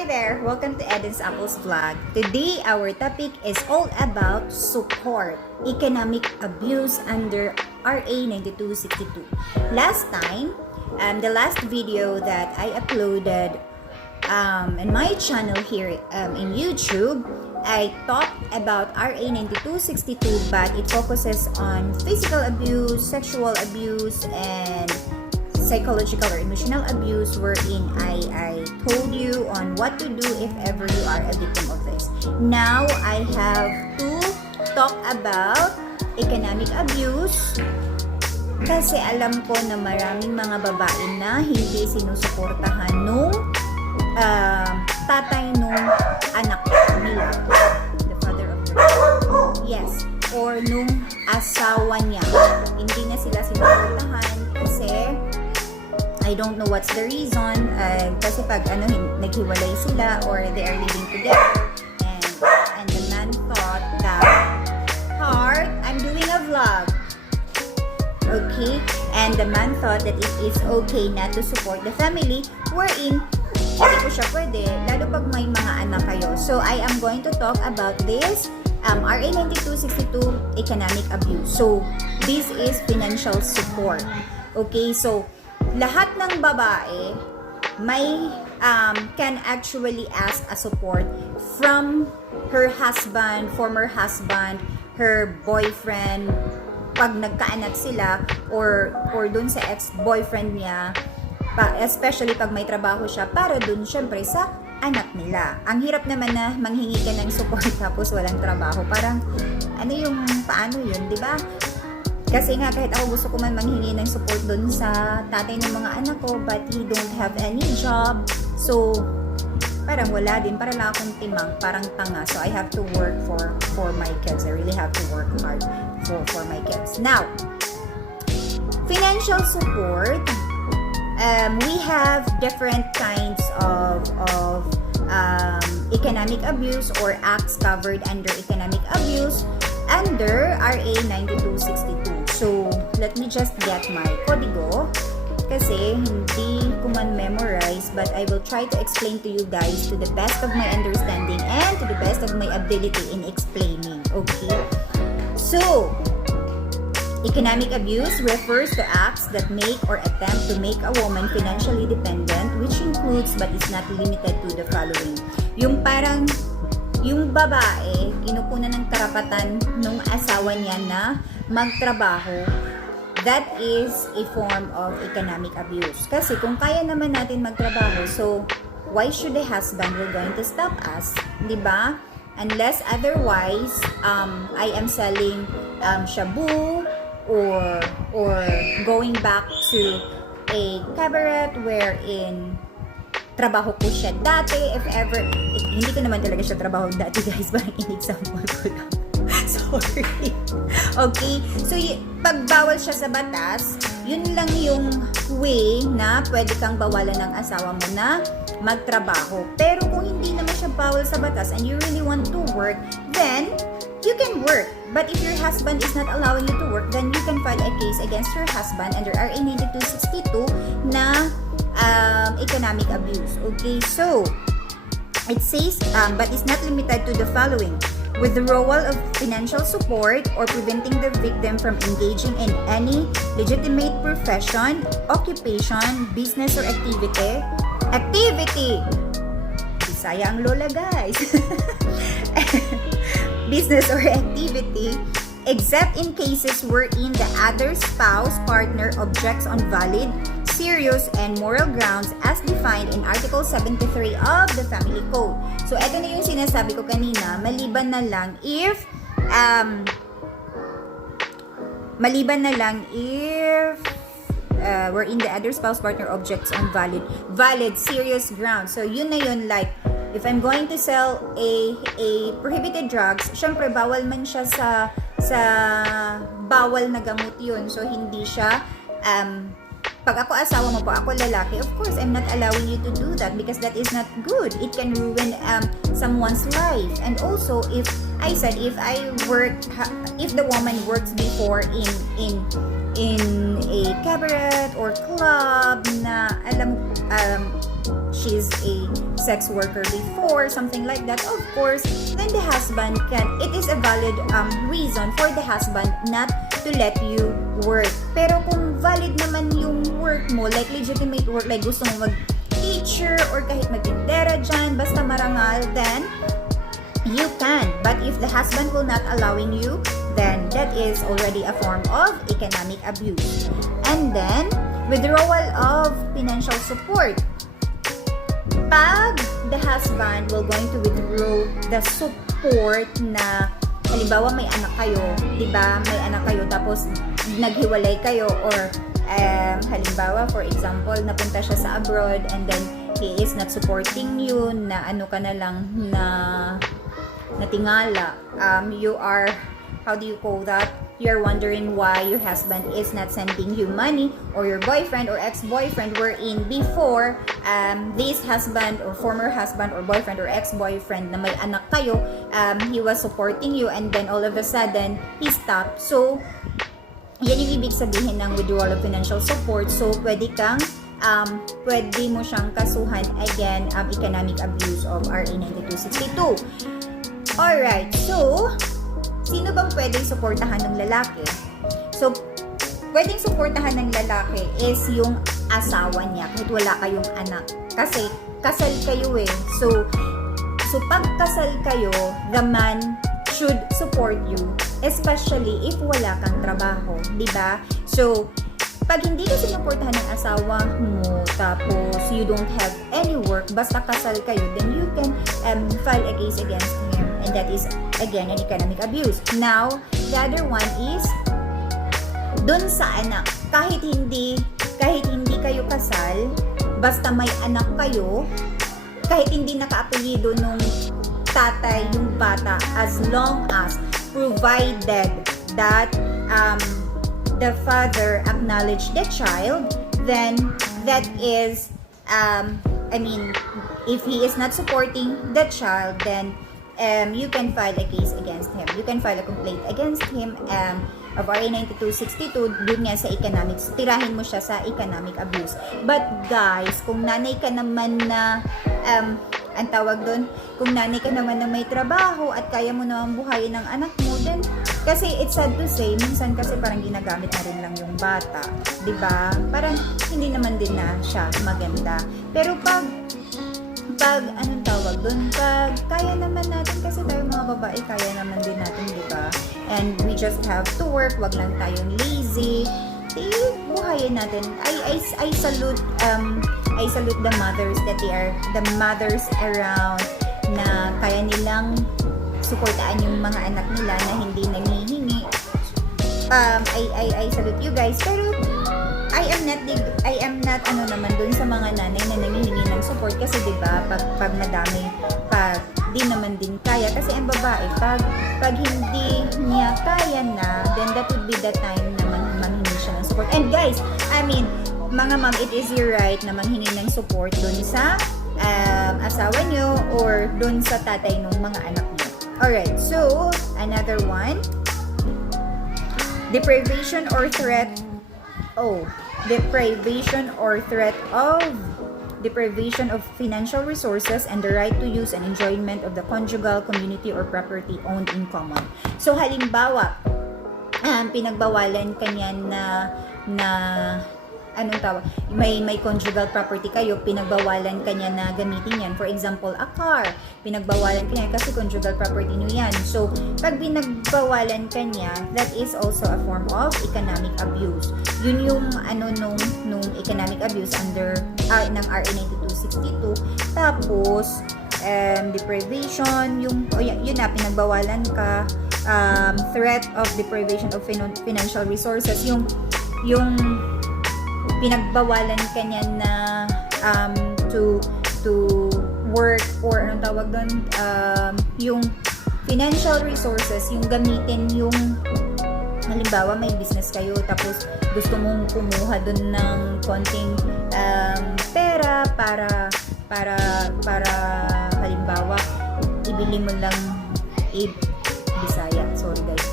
Hi there! Welcome to Eden's Apples Vlog. Today, our topic is all about support, economic abuse under RA 9262. Last time, the last video that I uploaded in my channel here in YouTube, I talked about RA 9262, but it focuses on physical abuse, sexual abuse, and psychological or emotional abuse, wherein I told you on what to do if ever you are a victim of this. Now, I have to talk about economic abuse kasi alam ko na maraming mga babae na hindi sinusuportahan nung tatay nung anak nila, the father of their yes, or nung asawa niya. Hindi na sila sinusuportahan kasi I don't know what's the reason. Kasi pag naghiwalay sila or they are living together, and the man thought that, heart, I'm doing a vlog. Okay? And the man thought that it is okay not to support the family, wherein hindi ko siya pwede, lalo pag may mga anak kayo. So, I am going to talk about this RA 9262, economic abuse. So, this is financial support. Okay? So, lahat ng babae may can actually ask a support from her husband, former husband, her boyfriend, pag nagkaanak sila, or dun sa ex-boyfriend niya, especially pag may trabaho siya, para dun syempre sa anak nila. Ang hirap naman na manghingi ka ng support tapos walang trabaho. Parang paano yun, di ba? Kasi nga, kahit ako gusto ko man manghingi ng support dun sa tatay ng mga anak ko, but he don't have any job. So, parang wala din. Para lang akong timang, parang tanga. So, I have to work for my kids. I really have to work hard for my kids. Now, financial support, we have different kinds of economic abuse or acts covered under economic abuse under RA 9262. So, let me just get my kodigo kasi hindi ko man memorize, but I will try to explain to you guys to the best of my understanding and to the best of my ability in explaining. Okay? So, economic abuse refers to acts that make or attempt to make a woman financially dependent, which includes but is not limited to the following. Yung parang yung babae, kinukunan ng karapatan ng asawa niya na magtrabaho, that is a form of economic abuse. Kasi kung kaya naman natin magtrabaho, so why should the husband will going to stop us? Diba? Unless otherwise, I am selling shabu or going back to a cabaret wherein trabaho ko siya dati, if ever, hindi ko naman talaga siya trabaho dati, guys, parang in-example ko lang. Sorry. Okay, so pag bawal siya sa batas, yun lang yung way na pwede kang bawalan ng asawa mo na magtrabaho. Pero kung hindi naman siya bawal sa batas and you really want to work, then you can work. But if your husband is not allowing you to work, then you can file a case against your husband under RA 9262 na economic abuse. Okay, so it says, but it's not limited to the following: withdrawal of financial support or preventing the victim from engaging in any legitimate profession, occupation, business, or activity. Bisaya ang lola, guys. Business or activity, except in cases wherein the other spouse, partner objects on valid, serious, and moral grounds as defined in Article 73 of the Family Code. So, eto na yung sinasabi ko kanina, maliban na lang if wherein the other spouse, partner objects on valid, serious grounds. So, yun na yun, like, if I'm going to sell a prohibited drugs, syempre bawal man siya sa bawal na gamot yun. So, hindi siya, pag ako asawa mo po, ako lalaki, of course, I'm not allowing you to do that because that is not good. It can ruin someone's life. And also, if the woman works before in a cabaret or club na she's a sex worker before, something like that, of course, then the husband it is a valid reason for the husband not to let you work. Pero kung valid naman yung work mo, like legitimate work, like gusto mo mag-teacher or kahit magtindera dyan, basta marangal, then you can. But if the husband will not allowing you, then that is already a form of economic abuse. And then, withdrawal of financial support. Pag the husband will going to withdraw the support na, halimbawa may anak kayo, di ba? May anak kayo tapos naghiwalay kayo, or halimbawa for example napunta siya sa abroad and then he is not supporting you, na ano ka na lang, na natingala, you are, how do you call that? You're wondering why your husband is not sending you money, or your boyfriend or ex-boyfriend, wherein before this husband or former husband or boyfriend or ex-boyfriend na may anak kayo, he was supporting you and then all of a sudden he stopped. So yan yung ibig sabihin ng withdrawal of financial support. So pwede mo siyang kasuhan again, economic abuse of RA 9262. Alright, so sino bang pwedeng suportahan ng lalaki? So, pwedeng suportahan ng lalaki is yung asawa niya kahit wala kayong anak. Kasi, kasal kayo eh. So pag kasal kayo, the man should support you, especially if wala kang trabaho, di ba? So, pag hindi ka sinuportahan ng asawa mo, tapos you don't have any work, basta kasal kayo, then you can file a case against him. And that is, again, an economic abuse. Now, the other one is, dun sa anak. Kahit hindi kayo kasal, basta may anak kayo, kahit hindi naka-apelyido nung tatay yung bata, as long as provided that the father acknowledge the child, then that is, if he is not supporting the child, then you can file a case against him. You can file a complaint against him of RA 9262 dun nga sa economics. Tirahin mo siya sa economic abuse. But guys, kung nanay ka naman na ang tawag doon, kung nanay ka naman na may trabaho at kaya mo naman buhayin ng anak mo, then kasi it's sad to say, minsan kasi parang ginagamit na rin lang yung bata, 'di ba? Parang hindi naman din na siya maganda. Pero pag anong tawag doon, pag kaya naman natin, kasi tayo mga babae, kaya naman din natin, 'di ba? And we just have to work, wag lang tayong lazy. Buhayin natin. I salute the mothers that they are the mothers around na kaya nilang suportaan yung mga anak nila na hindi nanghihingi. I salute you guys, pero I am not ano naman dun sa mga nanay na nanghihingi ng support, kasi 'di ba pag madami, pag di naman din kaya, kasi ang babae pag hindi niya kaya na, then that would be the time na manghingi siya ng support. And guys, mga ma'am, it is your right na manghingi ng support dun sa asawa nyo or dun sa tatay ng mga anak nyo. Alright, so another one, deprivation or threat of deprivation of financial resources and the right to use and enjoyment of the conjugal, community, or property owned in common. So halimbawa, pinagbawalan kanya na anong tawag, may conjugal property kayo, pinagbawalan kanya na gamitin yan. For example, a car, pinagbawalan kanya kasi conjugal property nyo yan. So, pag pinagbawalan kanya, that is also a form of economic abuse. Yun yung nung economic abuse under ng RA 9262. Tapos, deprivation, yun na, pinagbawalan ka, threat of deprivation of financial resources, yung pinagbawalan kanya na to work, or anong tawag doon, yung financial resources, yung gamitin, yung halimbawa may business kayo tapos gusto mong kumuha doon ng konting pera para halimbawa ibili mo lang Bisaya, sorry guys,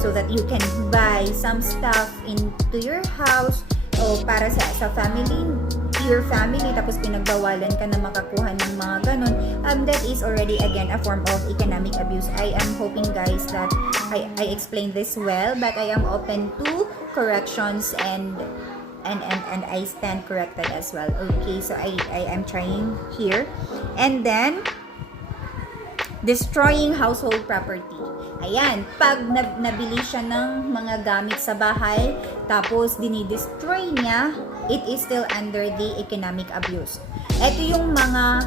so that you can buy some stuff into your house, o para sa family your family tapos pinagbawalan ka na makakuha ng mga ganun, that is already again a form of economic abuse. I am hoping guys that I explained this well, but I am open to corrections and I stand corrected as well. Okay, so I am trying here. And then destroying household property. Ayan, pag nabili siya ng mga gamit sa bahay, tapos dinidestroy niya, it is still under the economic abuse. Ito yung mga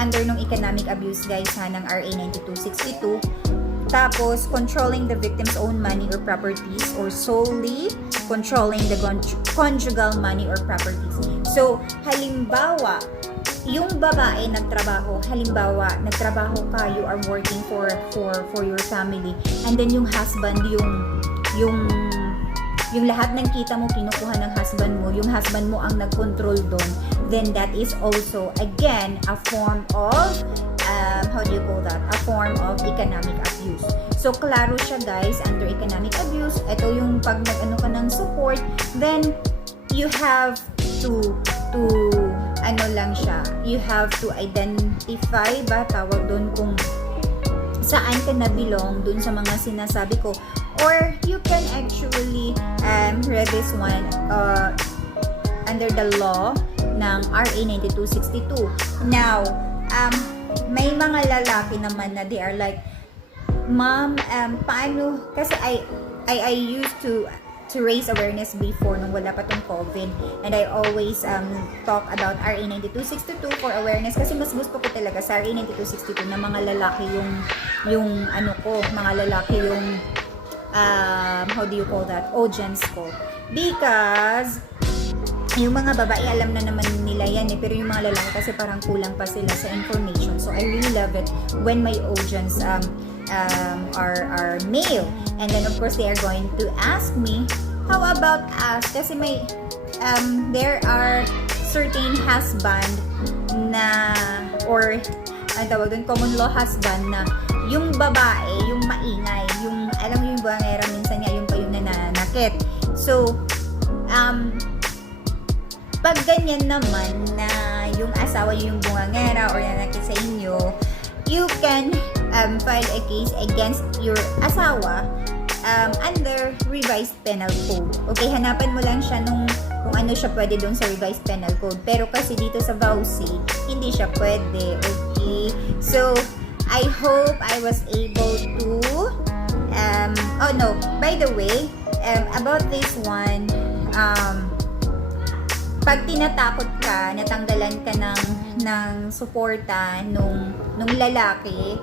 under ng economic abuse guys ha, ng RA 9262. Tapos, controlling the victim's own money or properties or solely controlling the conjugal money or properties. So, halimbawa, yung babae nagtrabaho, halimbawa, nagtrabaho ka, you are working for your family, and then yung husband, yung lahat ng kita mo kinukuha ng husband mo ang nagkontrol doon, then that is also again a form of how do you call that? A form of economic abuse. So, klaro siya guys, under economic abuse, ito yung pag nag-ano ka ng support, then you have to ano lang siya, you have to identify ba, tawag doon, kung saan ka na-belong dun sa mga sinasabi ko, or you can actually read this one under the law ng RA 9262. Now, may mga lalaki naman na they are like, ma'am, paano, kasi I used to raise awareness before nung wala pa tong COVID, and I always talk about RA 9262 for awareness kasi mas gusto ko talaga sa RA 9262 na mga lalaki yung ano ko, mga lalaki yung how do you call that, audience ko, because yung mga babae alam na naman nila yan pero yung mga lalaki kasi parang kulang pa sila sa information. So I really love it when my audience are male, and then of course they are going to ask me, how about us, kasi may there are certain husband na, or ang tawag doon, common law husband, na yung babae, yung maingay, yung alam mo yung buwangera, minsan nga yung pa yung nananakit. So pag ganyan naman na yung asawa yung bungangera or nanakit sa inyo, you can file a case against your asawa under revised penal code. Okay, hanapan mo lang siya kung ano siya pwede doon sa revised penal code. Pero kasi dito sa VAUSI, hindi siya pwede. Okay, so I hope I was able to oh no, by the way, about this one, pag tinatakot ka, natanggalan ka ng suporta nung lalaki,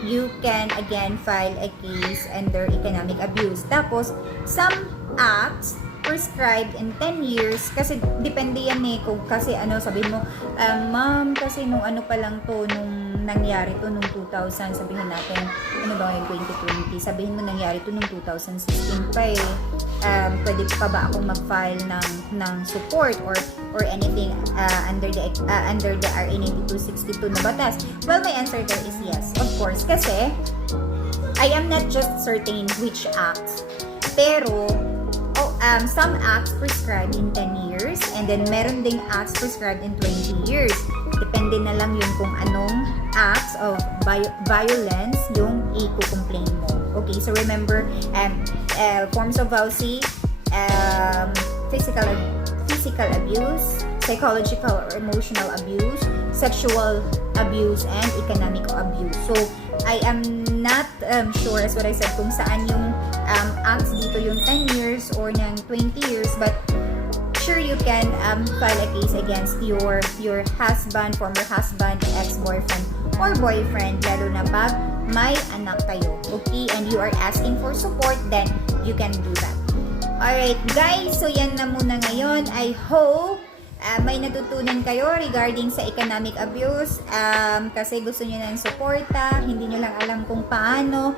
you can again file a case under economic abuse. Tapos, some acts prescribed in 10 years, kasi depende yan kung kasi ano, sabihin mo, ma'am, kasi nung ano pa lang to, nung nangyari to nung 2000, sabihin natin, ano ba yung 2020, sabihin mo nangyari to nung 2016 pa pwede pa ba akong mag-file ng support or anything under the RA 9262 na batas? Well, my answer there is yes, of course, kasi I am not just certain which acts, pero some acts prescribed in 10 years, and then meron ding acts prescribed in 20 years. Depende na lang yung kung anong acts of violence yung i-complain mo. Okay, so remember, forms of VAUSI, physical abuse, psychological or emotional abuse, sexual abuse, and economic abuse. So, I am not sure, as what I said, kung saan yung acts dito yung 10 years or ng 20 years, but sure you can file a case against your husband, former husband, ex-boyfriend, or boyfriend, lalo na pag may anak kayo. Okay? And you are asking for support, then you can do that. Alright guys, so yan na muna ngayon. I hope may natutunan kayo regarding sa economic abuse, kasi gusto nyo ng suporta, hindi nyo lang alam kung paano.